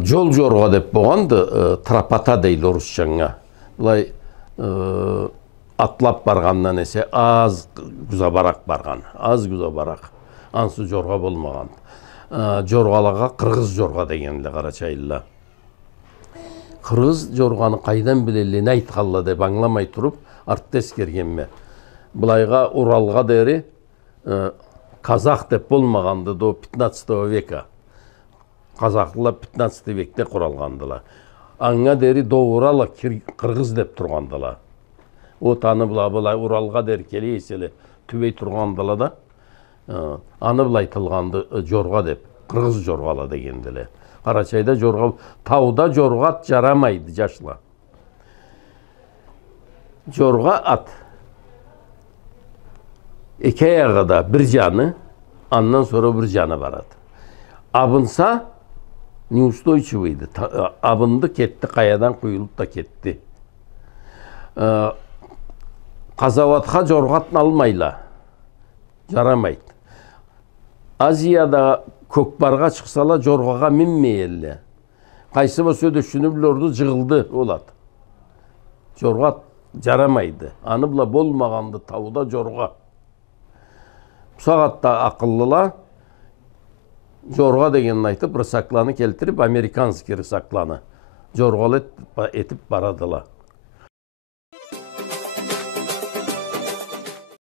жол жорға деп болғанды тропата дейді орысшаңа. Бұлай атлап барғаннан есе аз күзабарақ барған, аз күзабарақ, ансы жорға болмаған. Жорғалаға қырғыз жорға дегенді қарачайлы. Қырғыз жорғаны қайдан білелі, не айтқалла деп аңламай тұрып, арттес кергенме. Бұлайға Уралға дәрі қазақ деп болмағанды до 15 века. Қазақтылар 15 векте құралғандыла. Аңға дәрі до Урала қырғыз деп тұрғандыла. О таны бұлай Уралға дәрі келе еселі түбей тұрғандыла да. Аны бұлай тылғанды жорға деп, қырғыз жорғала дегенділі. Қарачайда жорға, тауда жорғат жарамайды жашла. Жорға ат. Екі аяғыда бір жаны, аннан sonra бір жаны барады. Абынса, неустойчивыйды. Абынды кетті, қаядан құйылып та кетті. Қазаватқа жорғатын алмайла. Жарамайды. Азияда көкбарға шықсала жорғаға мінмейелі. Қайсы ба сөйді шүніп жығылды олады. Жорға жарамайды. Аны бұла болмағанды тауда жорға. Сағатта ақыллыла жорға дегенін айтып, рысакланы келтіріп, американский рысакланы жорғалы етіп барадыла.